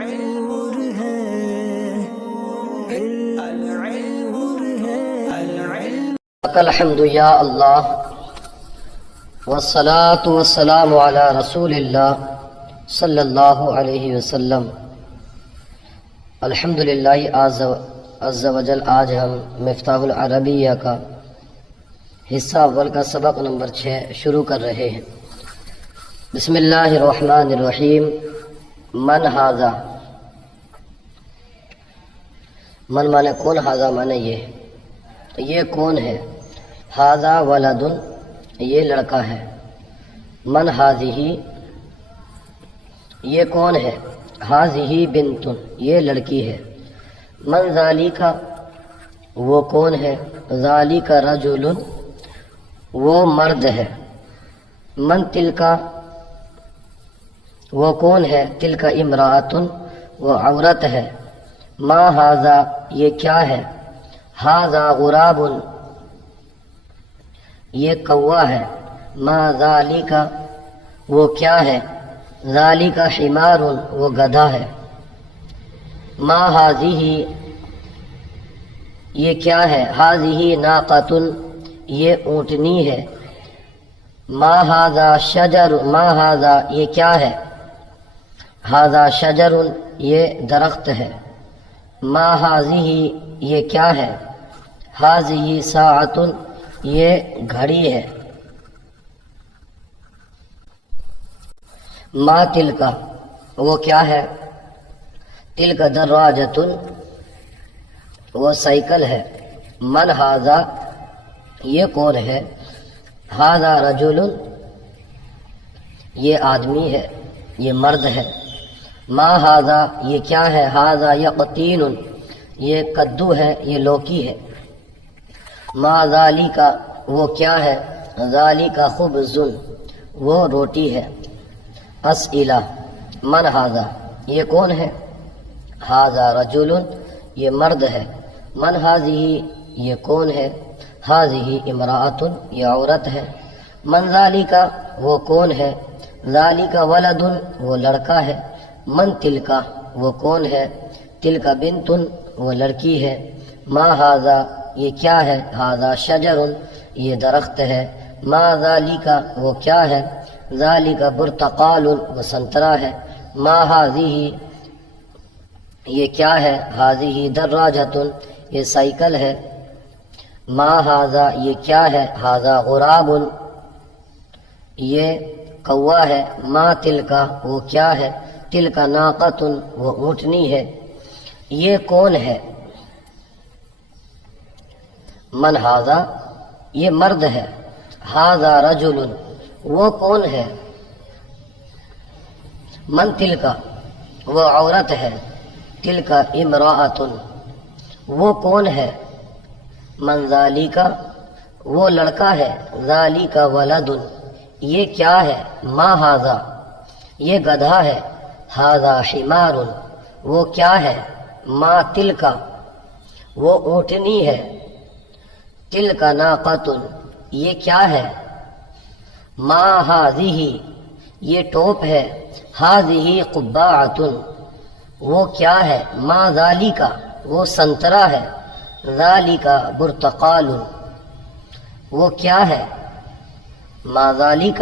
نور ہے نور ہے الحمد یا اللہ والصلاة والسلام علی رسول اللہ صلی اللہ علیہ وسلم۔ الحمدللہ عز و جل آج ہم مفتاح العربیہ کا حصہ اول کا سبق نمبر 6 شروع کر رہے ہیں۔ بسم اللہ الرحمن الرحیم۔ من ھذا، من مانے کون، ھذا مانے یہ کون ہے۔ ھذا ولد، یہ لڑکا ہے۔ من ھذہ، یہ کون ہے۔ ھذہ بنت، یہ لڑکی ہے۔ من ذالک، وہ کون ہے۔ ذالک رجل، وہ مرد ہے۔ من تلک، وہ کون ہے۔ تلک امرأۃ، وہ عورت ہے۔ ما ھذا، یہ کیا ہے۔ ھذا غراب، یہ کوا ہے۔ ما ذالک، وہ کیا ہے۔ ذالک حمار، وہ گدھا ہے۔ ما ھذہ، یہ کیا ہے۔ ھذہ ناقۃ، یہ اونٹنی ہے۔ ما ھذا شجر، ما ھذا، یہ کیا ہے۔ ھذا شجر، یہ درخت ہے۔ ما ھذہ، یہ کیا ہے۔ ھذہ ساعۃ، یہ گھڑی ہے۔ ما تلک، وہ کیا ہے۔ تلک دراجۃ، وہ سائیکل ہے۔ من ھذا، یہ کون ہے۔ ھذا رجل، یہ آدمی ہے، یہ مرد ہے۔ ما ھذا، یہ کیا ہے۔ ھذا یقطین، یہ کدو ہے، یہ لوکی ہے۔ ما ذالک، وہ کیا ہے۔ ذالک خبز، وہ روٹی ہے۔ اسئلہ، من ھذا، یہ کون ہے۔ ھذا رجل، یہ مرد ہے۔ من ھذہ، یہ کون ہے۔ ھذہ امرأۃ، یہ عورت ہے۔ من ذالک، وہ کون ہے۔ ذالک ولد، وہ لڑکا ہے۔ من تلک، وہ کون ہے۔ تلک بنت، وہ لڑکی ہے۔ ما ھذا، یہ کیا ہے۔ ھذا شجر، یہ درخت ہے۔ ما ذالک، وہ کیا ہے۔ ذالک برتقال، وہ سنترا ہے۔ ما ھذہ، یہ کیا ہے۔ ھذہ دراجۃ، یہ سائیکل ہے۔ ما ھذا، یہ کیا ہے۔ ھذا غراب، یہ کوا ہے۔ ما تلک، وہ کیا ہے۔ تلک ناقۃ، وہ اونٹنی ہے۔ یہ کون ہے۔ من ھذا، یہ مرد ہے۔ ھذا رجل، وہ کون ہے۔ من تلک، وہ عورت ہے۔ تلک امرأۃ، وہ کون ہے۔ من ذالک، وہ لڑکا ہے۔ ذالک ولد، یہ کیا ہے۔ ما ھذا، یہ گدھا ہے۔ ھذا حمار، وہ کیا ہے۔ ما تلک، وہ اونٹنی ہے۔ تلک ناقۃ، یہ کیا ہے۔ ما ھذہ، یہ ٹوپ ہے۔ ھذہ قباعۃ، وہ کیا ہے۔ ما ذالک، وہ سنترا ہے۔ ذالک برتقال، وہ کیا ہے۔ ما ذالک،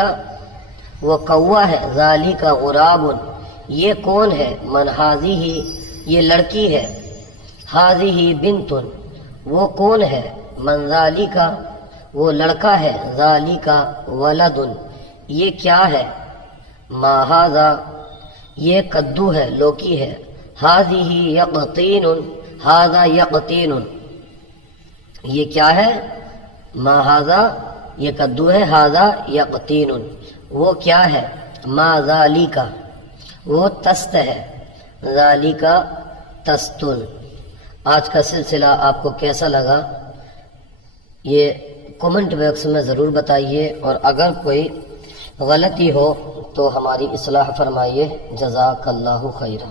وہ کوا ہے۔ ذالک غراب، یہ کون ہے۔ من ھذہ، یہ لڑکی ہے۔ ھذہ بنت، وہ کون ہے۔ من ذالک، وہ لڑکا ہے۔ ذالک ولد، یہ کیا ہے۔ ما ھذا، یہ کدو ہے، لوکی ہے۔ ھذہ یقطین، ھذا یقطین، یہ کیا ہے۔ ما ھذا، یہ کدو ہے۔ ھذا یقطین، وہ کیا ہے۔ ما ذالک، وہ تست ہے۔ ذالک تستن۔ آج کا سلسلہ آپ کو کیسا لگا یہ کمنٹ باکس میں ضرور بتائیے، اور اگر کوئی غلطی ہو تو ہماری اصلاح فرمائیے۔ جزاک اللہ خیرہ۔